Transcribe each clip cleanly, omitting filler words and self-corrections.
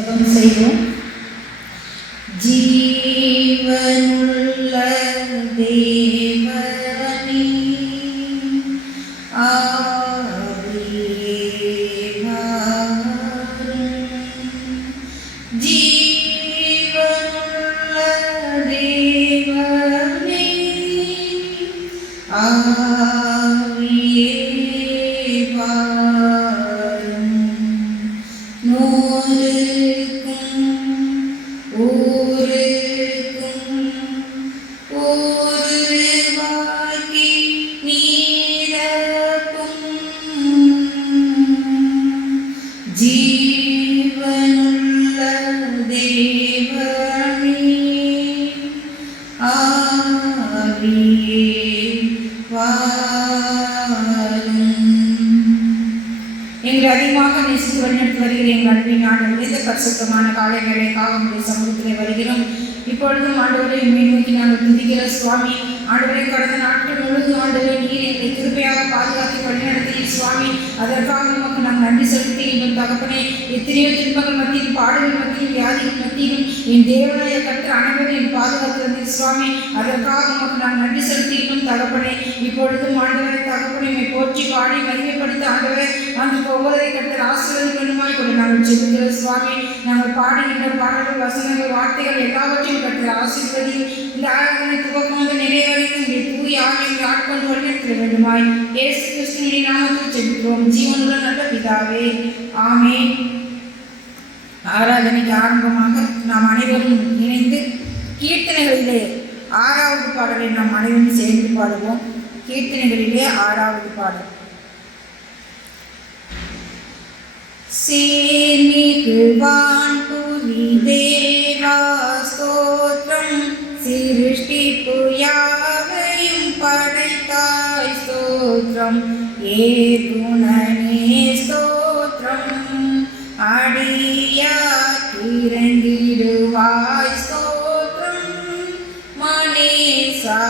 ஜெபம் செய்வோம். ஜீவனுள்ள தேவனே ஆவியே வாரும். ஜீவனுள்ள தேவனே ஆவியே வாரும். நோருக்கும் ஊருக்கும் உருவாக்கி நீரப்பும் ஜீவனுள்ள தேவனே ஆவியே வாரும். எங்களை அதிகமாக நேசித்து வழிநடத்தி வருகிற எங்கள் அன்பின் ஆண்டவரே, இந்த பரிசுத்தமான காலை வேளைக்காக உங்களுடைய சமூகத்திலே வருகிறோம். இப்பொழுதும் ஆண்டவரை உண்மை நோக்கி நாங்கள் துதிக்கிற சுவாமி. ஆண்டவரை கடந்த நாட்கள் முழுவதும் ஆண்டவரை நீர் எங்களை கிருபையாக பாதுகாத்து வழிநடத்திய சுவாமி, அதற்காக நமக்கு நாங்கள் நன்றி செலுத்தி எங்கள் தகப்பனே, எத்தனையோ துன்பங்கள் மத்தியில், பாடுகள் மத்தியில், வியாதிகள் மத்தியிலும் என் தேவனாய கர்த்தர் அனைவரும் என் பாதுகாத்து வந்தீர் சுவாமி. அதற்காக நமக்கு நாங்கள் நன்றி செலுத்தி இன்னும் தகப்பனே, இப்பொழுதும் ஆண்டவரை தகப்பனை போற்றி பாடி மகிமைப்படுத்த ஆண்டவரை அந்த ஒவ்வொரு கர்த்தர் ஆசீர்வதிக்கணுமாய் கூட நாங்கள் செலுத்துகிற சுவாமி. நாங்கள் பாடுகின்ற பாடல்கள், வசனங்கள், வார்த்தைகள் எல்லாவற்றையும் கர்த்தர் ஆசீர்வதி. இந்த ஆராதனை துவக்கம் நிறைவரைக்கும் எங்கள் தூய ஆவியை ஆட்கொண்டு வழிநடத்த வேண்டுமாய் இயேசு கிறிஸ்துவின் நாமத்தில் ஜெபிக்கிறோம் ஜீவனுள்ள நல்ல பிதாவே, ஆமென். ஆராதனைக்கு ஆரம்பமாக நாம் அனைவரும் இணைந்து கீர்த்தனைகளிலே 6வது பாடலை நாம் அனைவரும் சேர்ந்து பாடுவோம். கீர்த்தனைகளிலே 6வது பாடல். சேமிகுவான் புவி தேவா ஸ்தோத்திரம், சிருஷ்டிப்பு யாவையும் படைத்தாய் ஸ்தோத்திரம், ஏகுணனே ஸ்தோத்திரம், அடியார்க்கு இறங்கிடுவாய் ஸ்தோத்திரம், மனேசா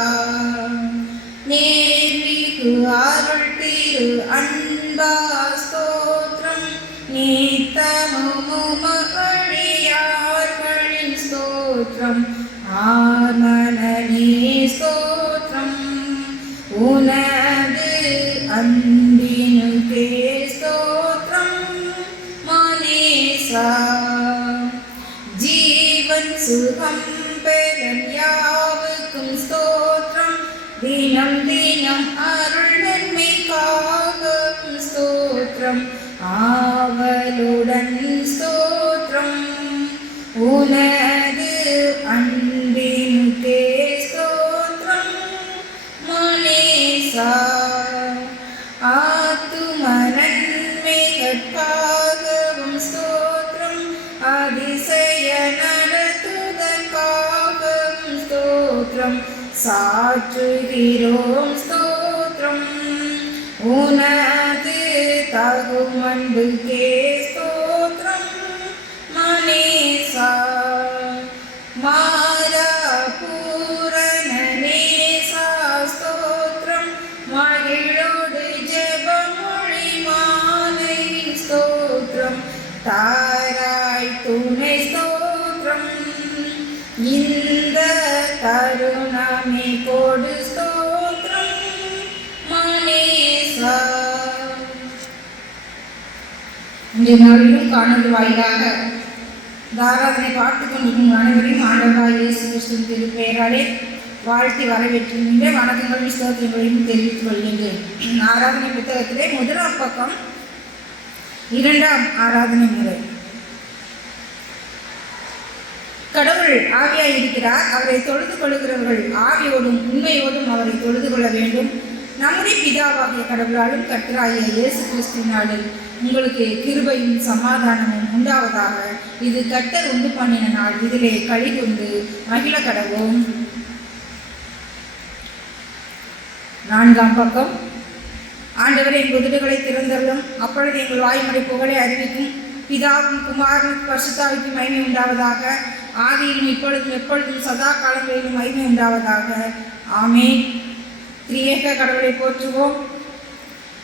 நேர்மிகு அருள் திரு அன்பா ஸ்தோத்திரம், நீத்தமும் அடியார்களின் ஸ்தோத்திரம், ஆமனனே ஸ்தோத்திரம், உனது அன்பினுக்கே ஸ்தோத்திரம், மனேசா ஜீவன் சுகம் பெறன் யாவுக்கும் ஸ்தோத்திரம், தினம் தினம் அருள் நன்மைக்காகவும் ஸ்தோத்திரம், ஆவலுடன் ஸ்தோத்திரம், உனது அன்பினுக்கே ஸ்தோத்திரம், மனேசா ஆத்தும நன்மைகளுக்காகவும் ஸ்தோத்திரம், அதிசய நடத்துதற்காகவும் ஸ்தோத்திரம், சாற்றுகிறோம் ஸ்தோத்திரம், உனது தகும் அன்புக்கே ஸ்தோத்திரம், மனேசா மாரா பூரணனேசா ஸ்தோத்திரம், மகிழோடு ஜெபமொழி மாலையின் ஸ்தோத்திரம், தாராய் துணை ஸ்தோத்திரம், இந்த தருணமே கோடு ஸ்தோத்திரம், மனேசா. இன்றைய நாளிலும் காணொலி வாயிலாக ஆராதனை பார்த்து கொண்டிருக்கும் அனைவரையும் ஆண்டவராய் இயேசு கிறிஸ்துவின் திருப்பெயராலே வாழ்த்தி வரவேற்கின்ற வணக்கங்கள் ஸ்தோத்திரங்களையும் தெரிவித்துக் கொள்கின்றேன். ஆராதனை புத்தகத்திலே 1ஆம் பக்கம் 2ஆம் ஆராதனை முறை. கடவுள் ஆவியாய் இருக்கிறார். அவரை தொழுது கொள்கிறவர்கள் ஆவியோடும் உண்மையோடும் அவரை தொழுது கொள்ள வேண்டும். நம்முடைய பிதாவாகிய கடவுளாலும் கர்த்தராகிய இயேசு கிறிஸ்துவினாலும் உங்களுக்கு கிருபையும் சமாதானமும் உண்டாவதாக. இது கர்த்தர் உண்டு பண்ணின நாள், இதிலே களி கொண்டு மகிழ கடவோம். 4ஆம் பக்கம். ஆண்டவரை எங்கள் உதடுகளை திறந்தருளும், அப்பொழுது எங்கள் வாய்மொழி புகழை அறிவிக்கும். பிதாவும் குமாரனும் பரிசுத்தாவிக்கு மகிமை உண்டாவதாக. ஆதியிலும் இப்பொழுதும் எப்பொழுதும் சதா காலங்களிலும் மகிமை உண்டாவதாக. ஆமென். திரியேக கடவுளை போற்றுவோம்.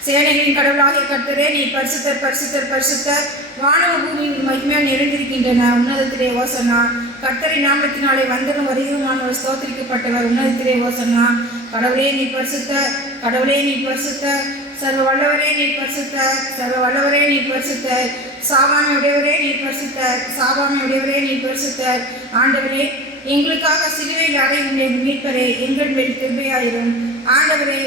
சேனைகளின் கடவுளாகிய கர்த்தரே, நீ பரிசுத்தர் பரிசுத்தர் பரிசுத்தர். வானவ பூமியின் மகிமையால் நிறைந்திருக்கின்றன. உன்னதத்திலே ஓசன்னா. கர்த்தரின் நாமத்தினாலே வந்தரும் வருகிறமானவர் ஸ்தோத்திரிக்கப்பட்டவர். உன்னதத்திலே ஓசன்னா. கடவுளே நீ பரிசுத்தர், கடவுளே நீ பரிசுத்தர், சர்வ வல்லவரே நீ பரிசுத்தர், சர்வ வல்லவரே நீ பரிசுத்தர், சாவாமை உடையவரே நீ பரிசுத்தர், சாவாமை உடையவரே நீ பரிசுத்தர். ஆண்டவரே, எங்களுக்காக சிலுவையில் அறையுள்ள மீட்பரே, எங்கள் மேல் கிருபையாயிரும். ஆண்டவரே,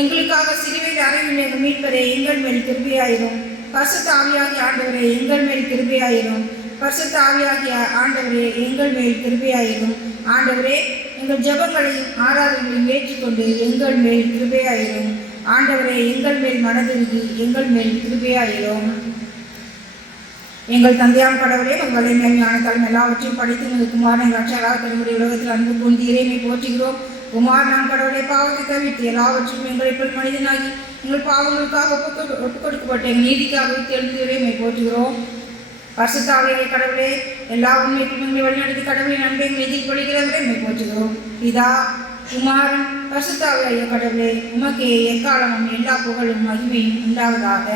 எங்களுக்காக சிலுவையில் அறையுள்ள மீட்பரே, எங்கள் மேல் கிருபையாயிரும். பரிசுத்த ஆவியாகிய ஆண்டவரே, எங்கள் மேல் கிருபையாயிரும். பரிசுத்த ஆவியாகிய ஆண்டவரே, எங்கள் மேல் கிருபையாயிரும். ஆண்டவரே, எங்கள் ஜெபங்களையும் ஆராதனைகளையும் ஏற்றுக்கொண்டு எங்கள் மேல் கிருபையாயிரும். ஆண்டவரே, எங்கள் மேல் மனதிருகி எங்கள் மேல் கிருபையாயிரும். எங்கள் தந்தையாம் கடவுளே, உங்களை ஞானத்தாலும் எல்லாவற்றையும் படித்து உங்கள் குமாரன் ரட்சகராக தன்னுடைய உலகத்தில் அன்பு கொண்டு இறைமை போற்றுகிறோம். குமார் நாம் கடவுளை பாவத்தை தவிர்த்து எல்லாவற்றையும் எங்களை போல் மனிதனாகி எங்கள் பாவங்களுக்காக ஒப்புக் கொடுக்கப்பட்ட எங்கள் நீதிக்காக எழுந்து இறைமை போற்றுகிறோம். பரிசுத்த ஆவியாகிய கடவுளே, எல்லா உண்மைக்கும் எங்களை வழிநடத்தி கடவுளின் அன்பை எதிர் கொள்கிறவரை எம்மை போற்றுகிறோம். பிதா, குமாரன், பரிசுத்த ஆவியாகிய கடவுளே, உமக்கே எக்காலமும் எல்லா புகழும் மகிமையும் உண்டாவதாக.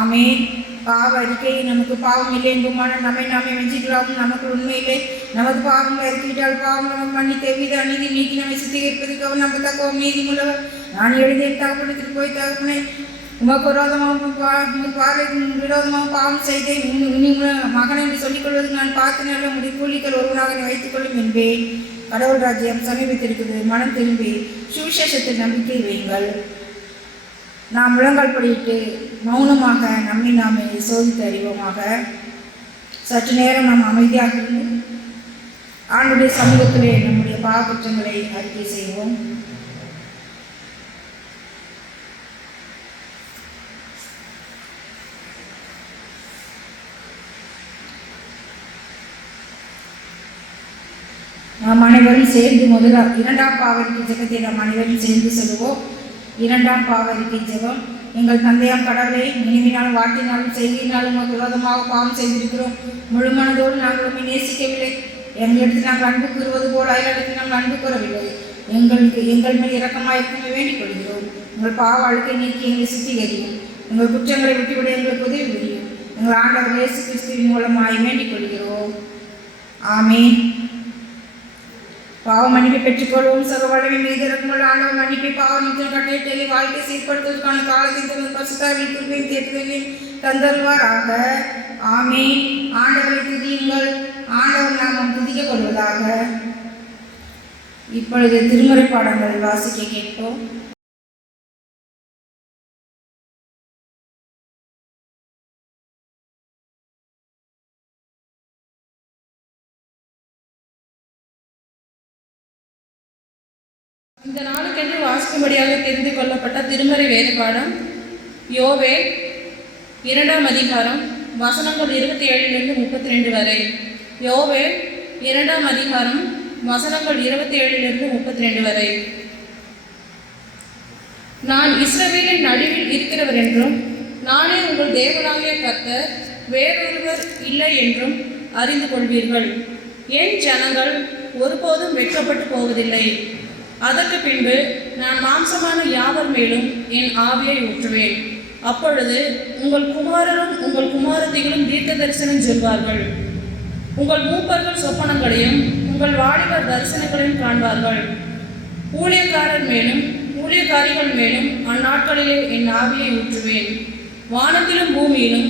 ஆமென். பாவ அறிக்கை. நமக்கு பாவம் இல்லை என்புமான நம்மை நாமே வெஞ்சிக்கிறோம். நமக்கு உண்மையில்லை. நமது பாவங்களை அறிக்கையிட்டால் பாவம் நமக்கு மன்னித்த எவ்வித அநீதி நீக்கி நம்மை சுத்திகரிப்பதற்கு அவர் நம்ம தக்கவும் நீதி மூலவர். நான் எழுதிய தகப்பனத்தில் போய் தகப்பனை உமக்கு விரோதமாகவும் பார்வைக்கு விரோதமாகவும் பாவம் செய்தேன். மகன் என்று சொல்லிக் கொள்வதற்கு நான் பார்த்தனால உடைய கூலிகள் ஒருவனாக வைத்துக் கொள்ளும் என்பேன். கடவுள் ராஜ்யம் சமீபத்திருக்கிறது. மனம் திரும்பி சுவிசேஷத்தில் நம்பிக்கை வையுங்கள். நாம் முழங்கால் படியிட்டு மௌனமாக நம்மை நாமே சோதித்து அறிவோமாக. சற்று நேரம் நாம் அமைதியாக இருந்து ஆண்டுடைய சமூகத்திலே நம்முடைய பாவ குற்றங்களை அறிக்கை செய்வோம். நாம் அனைவரும் சேர்ந்து இரண்டாம் பாவரிக்கை ஜெபத்தை நாம் அனைவரும் சேர்ந்து சொல்லுவோம். இரண்டாம் பாவரிக்கை ஜெபம். எங்கள் தந்தையாம் கடவுளை, நினைவினாலும் வார்த்தையினாலும் செய்கையினாலும் உமக்கு விரோதமாக பாவம் செய்திருக்கிறோம். முழு மனதோடு நாங்கள் உண்மை நேசிக்கவில்லை. எங்களிடத்தில் நாங்கள் அன்பு கூறுவது போல் அயலிடத்தில் நாங்கள் அன்பு கூறவில்லை. எங்கள் மேல் இரக்கமாயிருக்க வேண்டிக் கொள்கிறோம். உங்கள் பாவ அழுக்கை நீக்கி எங்களை சுத்திகரியும். எங்கள் குற்றங்களை விட்டுவிட எங்களுக்கு உதவி புரியும். எங்கள் ஆண்டவர் இயேசு கிறிஸ்துவின் மூலமாய் வேண்டிக் கொள்கிறோம். ஆமென். பாவ மன்னிப்பை பெற்றுக்கொள்வோம். சர்வ வல்லமை மீது இறக்கமுள்ள ஆண்டவர் மன்னிப்பை பாவ நீக்கல் கட்டளை வாழ்க்கை சீர்படுத்துவதற்கான காலத்தின் தமது பரிசுத்தாவின் கிருபையும் தேற்றுதலையும் தந்தருவாராக. ஆமென். ஆண்டவரை துதியுங்கள். ஆண்டவர் நாமம் துதிக்கப்படுவதாக. இப்பொழுது திருமுறை பாடங்கள் வாசிக்க கேட்போம். இந்த நாளுக்கென்று வாசிக்கும்படியாக தெரிந்து கொள்ளப்பட்ட திருமறை வேத பாடம் யோவேல் 2ஆம் அதிகாரம் வசனங்கள் 27 32 வரை. யோவேல் 2ஆம் அதிகாரம் வசனங்கள் 27 32 வரை. நான் இஸ்ரவேலின் நடுவில் இருக்கிறவர் என்றும் நானே உங்கள் தேவனாகிய கர்த்தர், வேறொருவர் இல்லை என்றும் அறிந்து கொள்வீர்கள். என் ஜனங்கள் ஒருபோதும் வெட்கப்பட்டு போவதில்லை. அதற்கு பின்பு நான் மாம்சமான யாவர் மேலும் என் ஆவியை ஊற்றுவேன். அப்பொழுது உங்கள் குமாரரும் உங்கள் குமாரத்திகளும் தீர்க்க தரிசனம் சொல்வார்கள். உங்கள் மூப்பர்கள் சொப்பனங்களையும் உங்கள் வாலிபர் தரிசனங்களையும் காண்பார்கள். ஊழியக்காரர் மேலும் ஊழியக்காரிகள் மேலும் அந்நாட்களிலே என் ஆவியை ஊற்றுவேன். வானத்திலும் பூமியிலும்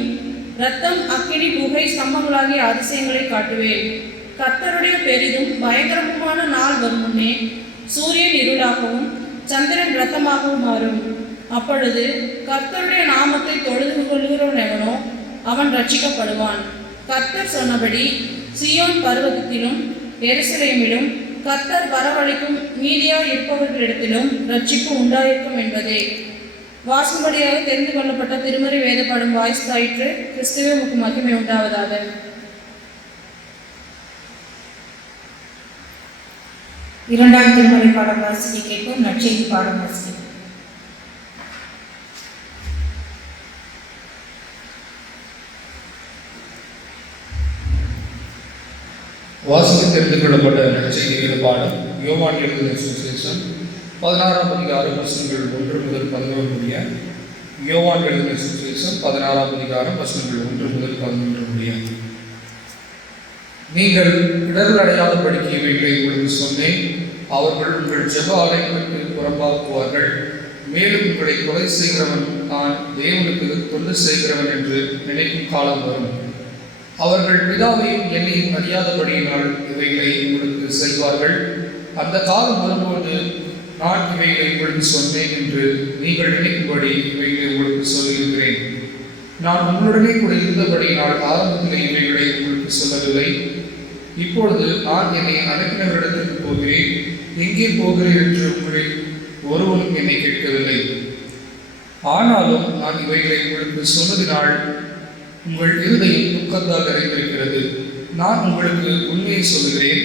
இரத்தம், அக்கினி, புகை, ஸ்தம்பங்களாகிய அதிசயங்களை காட்டுவேன். கர்த்தருடைய பெரிதும் பயங்கரமுமான நாள் வரும் முன்னே சூரியன் இருளாகவும் சந்திரன் இரத்தமாகவும் மாறும். அப்பொழுது கர்த்தருடைய நாமத்தை தொழுது கொள்கிறவன் எவனோ அவன் ரட்சிக்கப்படுவான். கர்த்தர் சொன்னபடி சீயோன் பர்வதத்திலும் எருசலேமிலும் கர்த்தர் வரவழைக்கும் மீதியாய் இருப்பவர்களிடத்திலும் ரட்சிப்பு உண்டாயிருக்கும் என்பதே. வாசிக்கும்படியாக தெரிந்து கொள்ளப்பட்ட திருமறை வேதப்பாடும் வாய்ஸ்தாயிற்று. கிறிஸ்துவே உமக்கு மகிமை உண்டாவதாக. இரண்டாம் திருமறை பாடம் வாசிக்க கேட்போம். நற்செய்தி பாடம் வாசிக்க. வாசிக்க தெரிந்து கொள்ளப்பட்ட நற்செய்தி பாடம் யோவான் எழுதின சுவிசேஷம் 16ஆம் அதிகாரம் வசனங்கள் 1 முதல் 11 முடிய. யோவான் எழுதின சுவிசேஷம் 16ஆம் அதிகாரம் வசனங்கள் 1 முதல் 11 முடிய. நீங்கள் இடர்கள் அடையாதபடிக்கு இவைகளை உங்களுக்கு சொன்னேன். அவர்கள் உங்கள் ஜெப ஆலயங்களுக்கு புறம்பாக்குவார்கள். மேலும் உங்களை கொலை செய்கிறவன் நான் தேவனுக்கு தொண்டு செய்கிறவன் என்று நினைக்கும் காலம் வரும். அவர்கள் பிதாவையும் என்னையும் அறியாதபடியினால் இவைகளை உங்களுக்கு செய்வார்கள். அந்த காலம் வரும்போது நான் இவைகளை உங்களுக்கு சொன்னேன் என்று நீங்கள் நினைக்கும்படி இவைகளை உங்களுக்கு சொல்லியிருக்கிறேன். நான் உங்களுடனே கூட இருந்தபடியினால் ஆரம்பத்தில் இவைகளை உங்களுக்கு சொல்லவில்லை. இப்பொழுது நான் என்னை அனுப்பினவரிடத்திற்கு போகிறேன். எங்கே போகிறேன் என்று உங்களில் ஒருவரும் என்னை கேட்கவில்லை. ஆனாலும் நான் இவைகளை உங்களுக்கு சொன்னதினால் உங்கள் இருதயம் துக்கத்தால் நிறைந்திருக்கிறது. நான் உங்களுக்கு உண்மையை சொல்கிறேன்.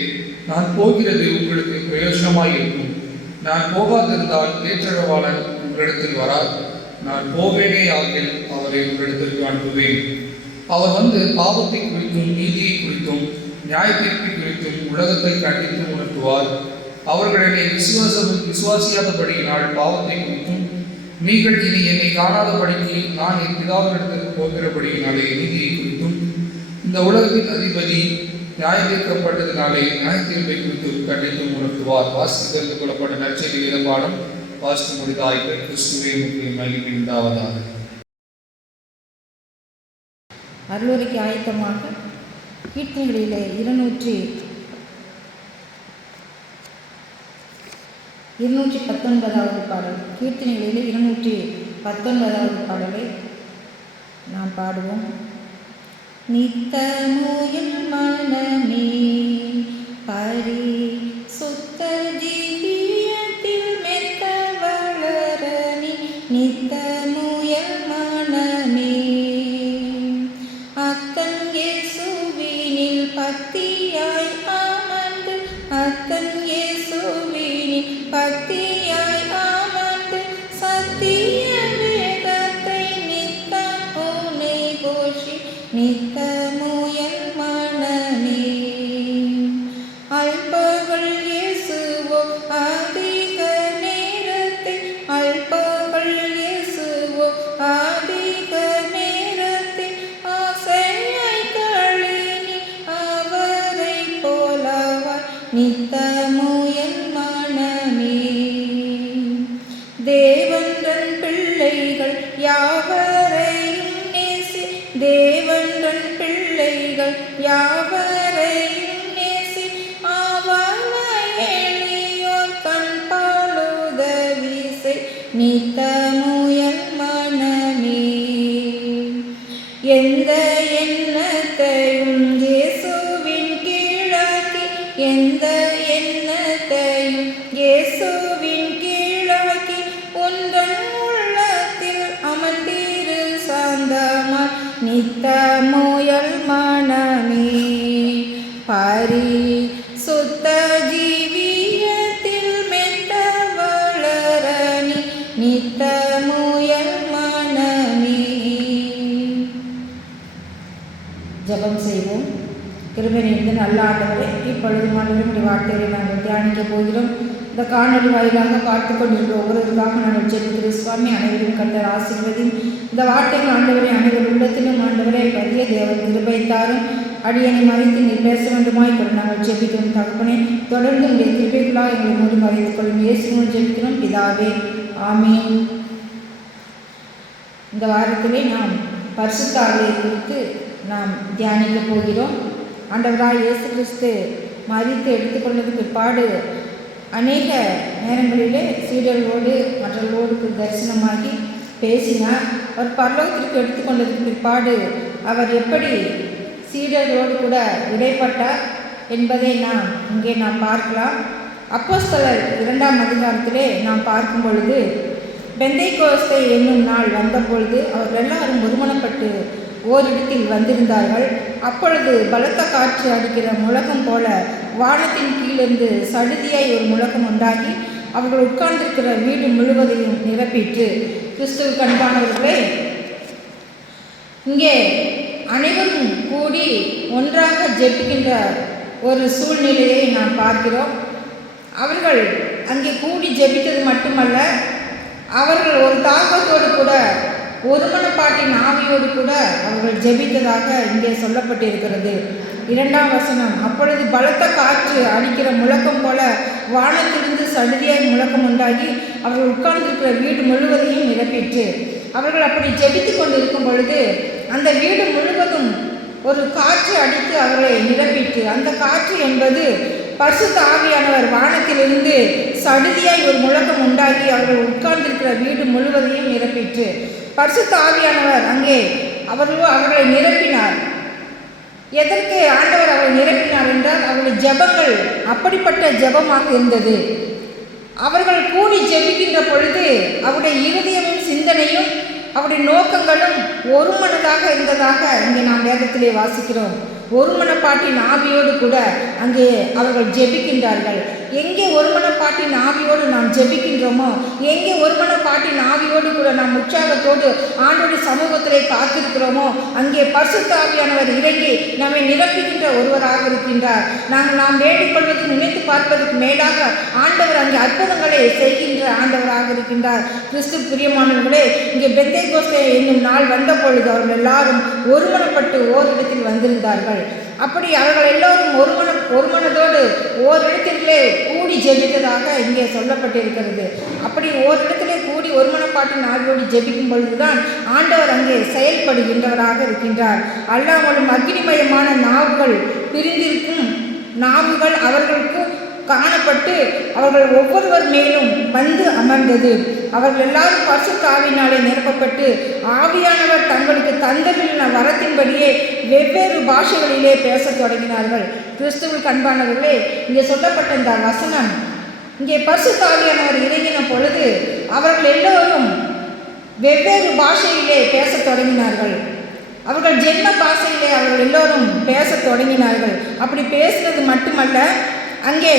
நான் போகிறது உங்களுக்கு பிரயோஜனமாய் இருக்கும். நான் போகாதிருந்தால் ஏற்றவாளன் உங்களிடத்தில் வரார். நான் போவேனே ஆகில் அவரை உங்களிடத்திற்கு அனுப்புவேன். அவர் வந்து பாவத்தை குறித்தும் நீதியை குறித்தும் நியாயத்தீர்ப்பை குறித்தும் உலகத்தை கண்டித்து உணர்த்துவார். அவர்கள் என்னை விசுவாசியாதபடியினால் பாவத்தை குறித்தும், நீங்கள் இனி என்னை காணாதபடிக்கு நான் என் பிதாவினிடத்திற்கு போகிறபடியினாலே நீதியை குறித்தும், இந்த உலகத்தின் அதிபதி நியாயத்தீர்க்கப்பட்டதினாலே நியாயத்தீர்ப்பை குறித்து கண்டித்து உணர்த்துவார். வாசித்து தெரிந்து கொள்ளப்பட்ட நற்செய்தி வேத பாடம் வாசித்து முடித்தாய்கள். கிறிஸ்துவே முக்கிய மகிமை உண்டாவதாக. அருளுரைக்கு ஆயத்தமாக கீர்த்தனைகளிலே 219வது பாடல். கீர்த்தனைகளிலே 219வது பாடலை நாம் பாடுவோம். நித்தமுயல் மனமே பரிசுத்த ஜீவியத்தில் மெத்த வளரணி. நித்தமுயல் மனமே அத்தன் இயேசுவினில் பக்தியாய் அமர்ந்து, அத்தன் இயேசுவினில் பக்தியாய் அமர்ந்து, சத்திய வேதத்தை நித்தம் உனை கோஷி. நித்தமுயல் மனமே அல்பகள் இயேசுவோ அதிக நேரத்தை, அல்பகள் இயேசுவோ அதிக நேரத்தை, ஆசையை கழினி அவரை போலவாய். நித்தமுயல் மனமே தேவன்றன் பிள்ளைகள் யாவரையும் நேசி, தேவன்றன் பிள்ளைகள் யாவரையும் நேசி, ஆவலை எளியோர் கண் பாலுதவி செய். நித்தமுயல் மனமே எந்த எண்ணத்தையும் இயேசுவின் கீழாக்கி, எந்த எண்ணத்தையும் இயேசுவின் கீழாக்கி, உந்தன் உள்ளத்தில் அமர்ந்திரு சாந்தமாய். நித்தமுயல் மனமே பரிசுத்த ஜீவியத்தில் மெத்த வளரணி. நித்தமுயல் மனமே. ஜெபம் செய்வோம். கிருபை நிறைந்த நல்ல ஆண்டவரே, இப்பொழுது நம்முடைய வார்த்தைகளை நாங்கள் தியானிக்க போகிறோம். இந்த காணொலி வாயிலாக பார்த்து கொண்டிருக்கிற ஒவ்வொருவருக்காக நாங்கள் ஜெபிக்கிறோம். சுவாமி, அனைவரும் கர்த்தர் ஆசீர்வதி. இந்த வார்த்தைகள் ஆண்டவரை அனைவர் உள்ளத்திலும் ஆண்டவரை பதிய தேவன் கிருபை தாரும். அடியனை மறைத்து நீ பேச வேண்டுமாய் கூட நாங்கள் ஜெபிக்கிறோம். தகப்பனே, தொடர்ந்து உடைய கிருபைகளாக எங்களை மூடி மறைத்துக் கொள்ளும். இயேசுவும் ஜெபிக்கிறோம் பிதாவே, ஆமீன். இந்த வாரத்திலே நாம் பரிசுத்த ஆவியை குறித்து நாம் தியானிக்க போகிறோம். ஆண்டவராய் இயேசு கிறிஸ்து மரித்து எடுத்துக்கொண்டது பிற்பாடு அநேக நேரங்களிலே சீடர்களோடு மற்றவர்களோடு தரிசனமாகி பேசினார். அவர் பரலோகத்திற்கு எடுத்துக்கொண்டதுக்கு பிற்பாடு அவர் எப்படி சீடர்களோடு கூட இடைப்பட்டார் என்பதை இங்கே நாம் பார்க்கலாம். அப்போஸ்தலர் 2ஆம் அதிகாரத்திலே நாம் பார்க்கும் பொழுது, பெந்தைக்கோஸ்தை என்னும் நாள் வந்தபொழுது அவர்கள் எல்லாரும் ஒருமனப்பட்டு ஓரிடத்தில் வந்திருந்தார்கள். அப்பொழுது பலத்த காற்று அடிக்கிற முழக்கம் போல வானத்தின் கீழிருந்து சடுதியாய் ஒரு முழக்கம் உண்டாகி அவர்கள் உட்கார்ந்திருக்கிற வீடு முழுவதையும் நிரப்பிற்று. கிறிஸ்துவுக்கு அன்பானவர்களே, இங்கே அனைவரும் கூடி ஒன்றாக ஜெபிக்கின்ற ஒரு சூழ்நிலையை நாம் பார்க்கிறோம். அவர்கள் அங்கே கூடி ஜெபித்தது மட்டுமல்ல, அவர்கள் ஒரு தாகத்தோடு கூட ஒருமனப்பாட்டின் ஆவியோடு கூட அவர்கள் ஜெபித்ததாக இங்கே சொல்லப்பட்டிருக்கிறது. 2ஆம் வசனம், அப்பொழுது பலத்த காற்று அடிக்கிற முழக்கம் போல வானத்திலிருந்து சடுதியாய் முழக்கம் உண்டாகி அவர்கள் உட்கார்ந்திருக்கிற வீடு முழுவதையும் நிரப்பிற்று. அவர்கள் அப்படி ஜெபித்து கொண்டு இருக்கும் பொழுது அந்த வீடு முழுவதும் ஒரு காற்று அடித்து அவர்களை நிரப்பிற்று. அந்த காற்று என்பது பரிசுத்த ஆவியானவர் வானத்திலிருந்து சடுதியாய் ஒரு முழக்கம் உண்டாகி அவர்கள் உட்கார்ந்திருக்கிற வீடு முழுவதையும் நிரப்பிற்று. பரிசுத்த ஆவியானவர் அங்கே அவர்களை நிரப்பினார். எதற்கு ஆண்டவர் அவரை நிரப்பினார் என்றால் அவருடைய ஜெபங்கள் அப்படிப்பட்ட ஜெபமாக இருந்தது. அவர்கள் கூடி ஜெபிக்கின்ற பொழுது அவருடைய இருதயமும் சிந்தனையும் அவருடைய நோக்கங்களும் ஒருமனதாக இருந்ததாக இங்கே நாம் வேதத்திலே வாசிக்கிறோம். ஒருமனப்பாட்டின் ஆவியோடு கூட அங்கே அவர்கள் ஜெபிக்கின்றார்கள். எங்கே ஒருமனப்பாட்டின் ஆவியோடு நாம் ஜெபிக்கின்றோமோ, எங்கே ஒருமனப்பாட்டின் ஆவியோடு கூட நாம் உற்சாகத்தோடு ஆண்டவருடைய சமூகத்திலே காத்திருக்கிறோமோ, அங்கே பரிசுத்த ஆவியானவர் இறங்கி நம்மை நிரப்புகின்ற ஒருவராக இருக்கின்றார். நாம் வேண்டிக்கொள்வதற்கு நினைத்து பார்ப்பதற்கு மேலாக ஆண்டவர் அங்கே அற்புதங்களை செய்கின்ற ஆண்டவராக இருக்கின்றார். கிறிஸ்து பிரியமானவர்களே, இங்கே பெந்தேகோஸ்தே என்னும் நாள் வந்த பொழுது அவர்கள் எல்லாரும் ஒருமனப்பட்டு ஓரிடத்தில் வந்திருந்தார்கள். அப்படி அவர்கள் எல்லோரும் ஒருமனதோடு ஓரிடத்திலே கூடி ஜெபித்ததாக இங்கே சொல்லப்பட்டிருக்கிறது. அப்படி ஓரிடத்திலே கூடி ஒருமனப்பாட்டின் ஆவியோடு ஜெபிக்கும் பொழுதுதான் ஆண்டவர் அங்கே செயல்படுகின்றவராக இருக்கின்றார். அல்லாமலும் அக்னிமயமான நாவுகள் பிரிந்திருக்கும் நாவுகள் அவர்களுக்கு காணப்பட்டு அவர்கள் ஒவ்வொருவர் மேலும் வந்து அமர்ந்தது. அவர்கள் எல்லாரும் பரிசுத்த ஆவியினாலே நிரப்பப்பட்டு ஆவியானவர் தங்களுக்கு தந்தலின வரத்தின்படியே வெவ்வேறு பாஷைகளிலே பேசத் தொடங்கினார்கள். கிறிஸ்துவுக்கு அன்பானவர்களே, இங்கே சொல்லப்பட்ட இந்த வசனம், இங்கே பரிசுத்த ஆவியானவர் இறங்கின பொழுது அவர்கள் எல்லோரும் வெவ்வேறு பாஷையிலே பேசத் தொடங்கினார்கள். அவர்கள் ஜென்ம பாஷையிலே அவர்கள் எல்லோரும் பேசத் தொடங்கினார்கள். அப்படி பேசுறது மட்டுமல்ல, அங்கே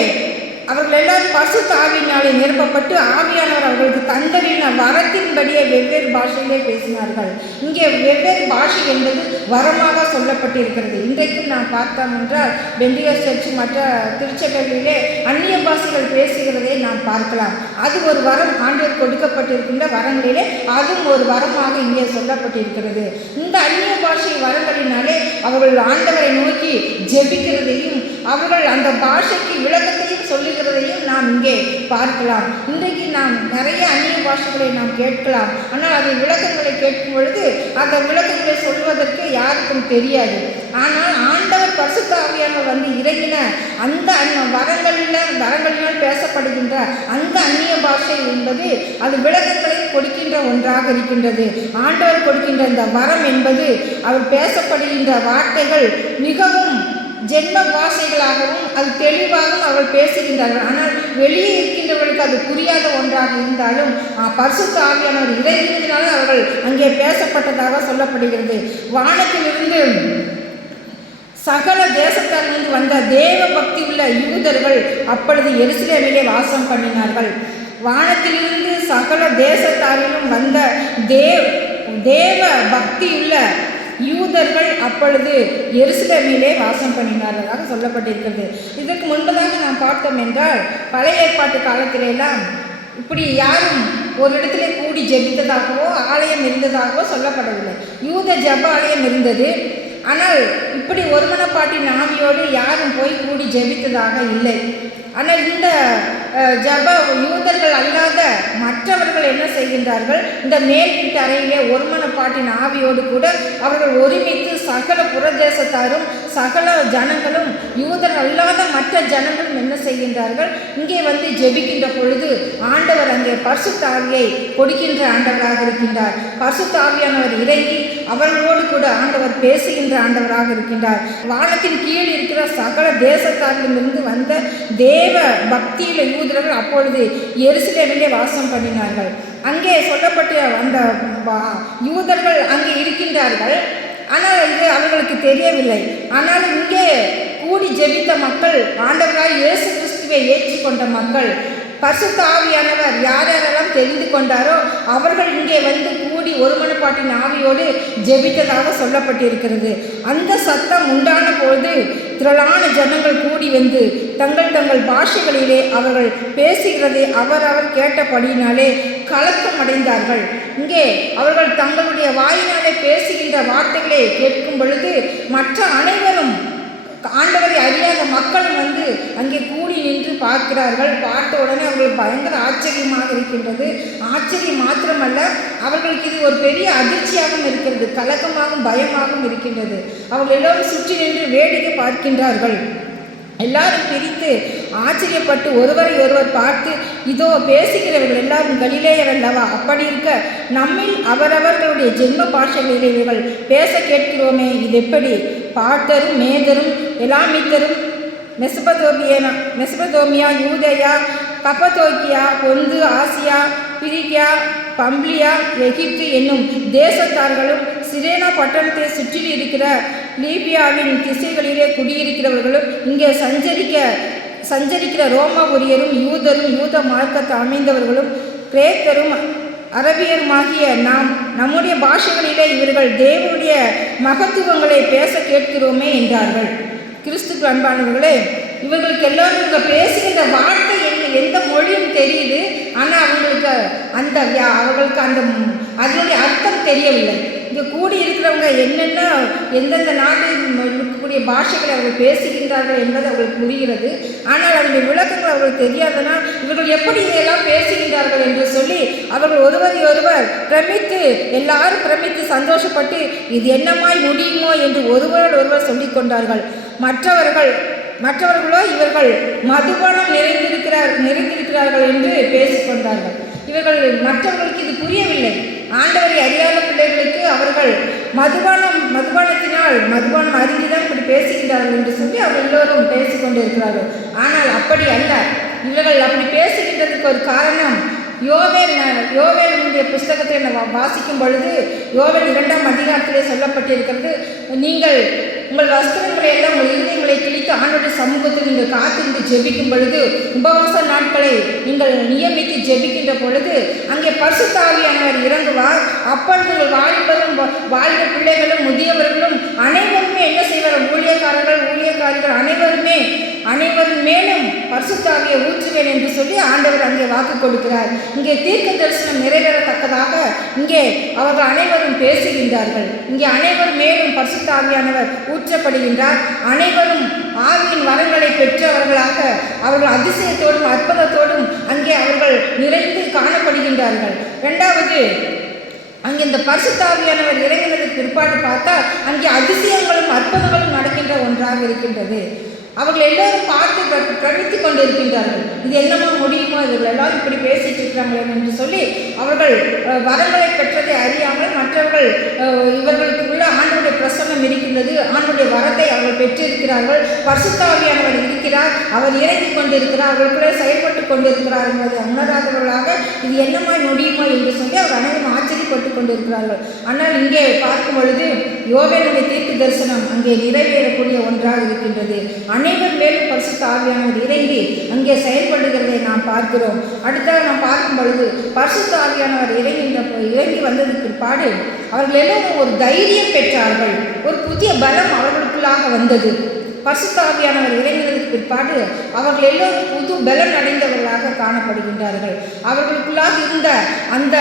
அவர்கள் எல்லாரும் பரிசுத்த ஆவியினாலே நிரப்பப்பட்டு ஆவியானவர் அவர்களுக்கு தந்தலின வரத்தின்படியே வெவ்வேறு பாஷையிலே பேசினார்கள். இங்கே வெவ்வேறு பாஷை என்பது வரமாக சொல்லப்பட்டிருக்கிறது. இன்றைக்கும் நாம் பார்த்தோம் என்றால் பெந்திகோஸ்தே சர்ச் மற்ற திருச்சபைகளிலே அந்நிய பாஷைகள் பேசுகிறதை நாம் பார்க்கலாம். அது ஒரு வரம், ஆண்டவர் கொடுக்கப்பட்டிருக்கின்ற வரங்களிலே அதுவும் ஒரு வரமாக இங்கே சொல்லப்பட்டிருக்கிறது. இந்த அந்நிய பாஷை வரங்களினாலே அவர்கள் ஆண்டவரை நோக்கி ஜெபிக்கிறதையும் அவர்கள் அந்த பாஷைக்கு விளக்கத்தையும் சொல்லுகிறதையும் நாம் இங்கே பார்க்கலாம். இன்றைக்கு நாம் நிறைய அந்நிய பாஷைகளை நாம் கேட்கலாம். ஆனால் அதை விளக்கங்களை கேட்கும் பொழுது அந்த விளக்கங்களை சொல்வதற்கு யாருக்கும் தெரியாது. ஆனால் ஆண்டவர் பரிசுத்த ஆவியானவர் வந்து இறங்கின அந்த வரங்களினால் பேசப்படுகின்ற அந்த அந்நிய பாஷை என்பது அது விளக்கங்களை கொடுக்கின்ற ஒன்றாக இருக்கின்றது. ஆண்டவர் கொடுக்கின்ற இந்த வரம் என்பது அவர் பேசப்படுகின்ற வார்த்தைகள் மிகவும் ஜென்ம பாஷைகளாகவும் அது தெளிவாகவும் அவர்கள் பேசுகின்றார்கள். ஆனால் வெளியே இருக்கின்றவர்களுக்கு அது புரியாத ஒன்றாக இருந்தாலும் பரிசுத்த ஆவியானவர் இறைவனால அவர்கள் அங்கே பேசப்பட்டதாக சொல்லப்படுகிறது. வானத்திலிருந்து சகல தேசத்தாரிலிருந்து வந்த தேவ பக்தி உள்ள யூதர்கள் அப்பொழுது எருசலேமிலே வாசம் பண்ணினார்கள். வானத்திலிருந்து சகல தேசத்தாரிலும் வந்த தேவ பக்தியுள்ள யூதர்கள் அப்பொழுது எருசலேமிலே வாசம் பண்ணினார்களாக சொல்லப்பட்டிருக்கிறது. இதற்கு முன்பதாக நாம் பார்த்தோம் என்றால் பழைய ஏற்பாட்டு காலத்திலெல்லாம் இப்படி யாரும் ஒரு இடத்துல கூடி ஜெபித்ததாகவோ ஆலயம் இருந்ததாகவோ சொல்லப்படவில்லை. யூத ஜெப ஆலயம் இருந்தது. ஆனால் இப்படி ஒருமனப்பாட்டின் ஆவியோடு யாரும் போய் கூடி ஜெபித்ததாக இல்லை. ஆனால் இந்த யூதர்கள் அல்லாத மற்றவர்கள் என்ன செய்கின்றார்கள், இந்த மேல் வீட்டு அறையிலே ஒருமனப்பாட்டின் ஆவியோடு கூட அவர்கள் ஒருமித்து சகல புறதேசத்தாரும் சகல ஜனங்களும் யூதர் அல்லாத மற்ற ஜனங்களும் என்ன செய்கின்றார்கள், இங்கே வந்து ஜெபிக்கின்ற பொழுது ஆண்டவர் அங்கே பரிசுத்த ஆவியை கொடுக்கின்ற ஆண்டவராக இருக்கின்றார். பரிசுத்த ஆவியானவர் இறங்கி அவர்களோடு கூட ஆண்டவர் பேசுகின்ற ஆண்டவராக இருக்கின்றார். வானத்தின் கீழ் இருக்கிற சகல தேசத்தாரிலிருந்து வந்த தேவ பக்தியில யூதர்கள் அப்பொழுது எருசலேமிலே வாசம் பண்ணினார்கள். அங்கே சொல்லப்பட்ட அந்த யூதர்கள் அங்கே இருக்கின்றார்கள். ஆனால் இது அவர்களுக்கு தெரியவில்லை. ஆனால் இங்கே கூடி ஜெபித்த மக்கள், ஆண்டவராய் இயேசு கிறிஸ்துவை ஏற்றுக்கொண்ட மக்கள், பரிசுத்த ஆவியானவர் யாரெல்லாம் தெரிந்து கொண்டாரோ அவர்கள் இங்கே வந்து கூடி ஒருமனப்பாட்டின் ஆவியோடு ஜெபித்ததாக சொல்லப்பட்டிருக்கிறது. அந்த சத்தம் உண்டான பொழுது திரளான ஜனங்கள் கூடி வந்து தங்கள் தங்கள் பாஷைகளிலே அவர்கள் பேசுகிறதை அவரவர் கேட்டபடியினாலே கலக்கம் அடைந்தார்கள். இங்கே அவர்கள் தங்களுடைய வாயினாலே பேசுகின்ற வார்த்தைகளை கேட்கும் பொழுது மற்ற அனைவரும், ஆண்டவரை அறியாத மக்களும் வந்து அங்கே கூடி நின்று பார்க்கிறார்கள். பார்த்த உடனே அவர்களுக்கு பயங்கர ஆச்சரியமாக இருக்கின்றது. ஆச்சரியம் மாத்திரமல்ல, அவர்களுக்கு இது ஒரு பெரிய அதிர்ச்சியாகவும் இருக்கிறது, கலக்கமாகவும் பயமாகவும் இருக்கின்றது. அவர்கள் எல்லோரும் சுற்றி நின்று வேடிக்கை பார்க்கின்றார்கள். எல்லாரும் பிரித்து ஆச்சரியப்பட்டு ஒருவரை ஒருவர் பார்த்து, இதோ பேசுகிறவர்கள் எல்லாரும் கலிலேயர் அல்லவா? அப்படி இருக்க நம்மில் அவரவர்களுடைய ஜென்ம பாஷைகளில் இவர்கள் பேச கேட்கிறோமே, இது எப்படி? பார்த்தரும் மேதரும் எலாமித்தரும் மெசபதோமியா, யூதேயா, கப்பதோக்கியா, பொந்து, ஆசியா, பிரிகியா, பம்ப்லியா, எகிப்து என்னும் தேசத்தார்களும் சிரேனா பட்டணத்தை சுற்றில் இருக்கிற லீபியாவின் திசைகளிலே குடியிருக்கிறவர்களும் இங்கே சஞ்சரிக்கிற ரோமாபுரியரும் யூதரும் யூத மார்க்கத்தை அமைந்தவர்களும் கிரேக்கரும் அரபியருமாகிய நம்முடைய பாஷைகளிலே இவர்கள் தேவனுடைய மகத்துவங்களை பேச கேட்கிறோமே என்றார்கள். கிறிஸ்துக்கு அன்பானவர்களே, இவர்களுக்கு எல்லாரும் இவங்க பேசுகின்ற வார்த்தை எந்த மொழியும் தெரியுது, ஆனால் அவங்களுக்கு அதனுடைய அர்த்தம் தெரியவில்லை. இங்கே கூடி இருக்கிறவங்க என்னென்ன எந்தெந்த நாட்டில் இருக்கக்கூடிய பாஷைகளை அவர்கள் பேசுகின்றார்கள் என்பது அவர்களுக்கு புரிகிறது. ஆனால் அதனுடைய விளக்கங்கள் அவர்களுக்கு தெரியாதனால் இவர்கள் எப்படி இதையெல்லாம் பேசுகின்றார்கள் என்று சொல்லி அவர்கள் ஒருவரை ஒருவர் எல்லாரும் பிரமித்து சந்தோஷப்பட்டு இது என்னமாய் முடியுமோ என்று ஒருவரோடு ஒருவர் சொல்லிக் கொண்டார்கள். மற்றவர்களோ இவர்கள் மதுபானம் நிறைந்திருக்கிறார்கள் என்று பேசிக்கொண்டார்கள். மற்றவர்களுக்கு இது புரியவில்லை. ஆண்டவரை அறியாத பிள்ளைகளுக்கு அவர்கள் மதுபானம் அறிந்துதான் இப்படி பேசுகின்றார்கள் என்று சொல்லி அவர்கள் எல்லோரும் பேசிக்கொண்டிருக்கிறார்கள். ஆனால் அப்படி அல்ல. இவர்கள் அப்படி பேசுகின்றதுக்கு ஒரு காரணம், யோவேலுடைய புஸ்தகத்தை வாசிக்கும் பொழுது யோவேல் 2ஆம் அதிகாரத்திலே சொல்லப்பட்டிருக்கிறது, நீங்கள் உங்கள் வஸ்திரங்களை எல்லாம் உங்கள் இருதயங்களை கிழித்து ஆண்டவருடைய சமூகத்தில் நீங்கள் காத்திருந்து ஜெபிக்கும் பொழுது, உபவாச நாட்களை நீங்கள் நியமித்து ஜெபிக்கின்ற பொழுது அங்கே பரிசுத்த ஆவியானவர் இறங்குவார். அப்பொழுது உங்கள் வாலிப பிள்ளைகளும் முதியவர்களும் அனைவருமே என்ன செய்வார்? ஊழியக்காரிகள் அனைவரும் மேலும் பரிசுத்த ஆவியை ஊற்றுவேன் என்று சொல்லி ஆண்டவர் அங்கே வாக்கு கொடுக்கிறார். இங்கே தீர்க்க தரிசனம் நிறைவேறத்தக்கதாக இங்கே அவர்கள் அனைவரும் பேசுகின்றார்கள். இங்கே அனைவரும் மேலும் பரிசுத்த ஆவியானவர் ஊற்றப்படுகின்றார். அனைவரும் ஆவியின் வரங்களை பெற்றவர்களாக அவர்கள் அதிசயத்தோடும் அற்புதத்தோடும் அங்கே அவர்கள் நிறைந்து காணப்படுகின்றார்கள். இரண்டாவது, அங்கே இந்த பரிசுத்த ஆவியானவர் இறங்கினதுக்கு பிற்பாடு பார்த்தா அங்கே அதிசயங்களும் அற்புதங்களும் நடக்கின்ற ஒன்றாக இருக்கின்றது. அவர்கள் எல்லோரும் பார்த்து பிரமித்து கொண்டு இருக்கின்றார்கள். இது என்னமோ முடியுமோ, இவர்கள் எல்லாரும் இப்படி பேசிட்டு இருக்கிறாங்களே என்று சொல்லி அவர்கள் வரங்களை பெற்றதை அறியாமல் மற்றவர்கள் இவர்களுக்கு உள்ள ஆண்டவருடைய பிரசன்னம் இருக்கின்றது, ஆண்டவருடைய வரத்தை அவர்கள் பெற்றிருக்கிறார்கள், பரிசுத்த ஆவியானவர் இருக்கிறார், அவர் இறங்கி கொண்டிருக்கிறார், அவர்களுக்குள்ளே செயல்பட்டு கொண்டிருக்கிறார் என்பதை உணராதவர்களாக இது என்னமாய் முடியுமோ என்று சொல்லி அவர் அனைவரும் ஆச்சரியப்பட்டு கொண்டிருக்கிறார்கள். ஆனால் இங்கே பார்க்கும் பொழுது யோவேலுடைய தீர்க்க தரிசனம் அங்கே நிறைவேறக்கூடிய ஒன்றாக இருக்கின்றது. அனைவர் மேலும் பரிசுத்த ஆவியானவர் இறங்கி அங்கே செயல்படுகிறதை நாம் பார்க்கிறோம். அடுத்ததாக நாம் பார்க்கும் பொழுது பரிசுத்த ஆவியானவர் இறங்கி வந்ததுக்கு பிற்பாடு அவர்கள் எல்லோரும் ஒரு தைரியம் பெற்றார்கள். ஒரு புதிய பலம் அவர்களுக்குள்ளாக வந்தது. பரிசுத்த ஆவியானவர் இறங்கினதுக்கு பிற்பாடு அவர்கள் எல்லோரும் புது பலம் அடைந்தவர்களாக காணப்படுகின்றார்கள். அவர்களுக்குள்ளாக இருந்த அந்த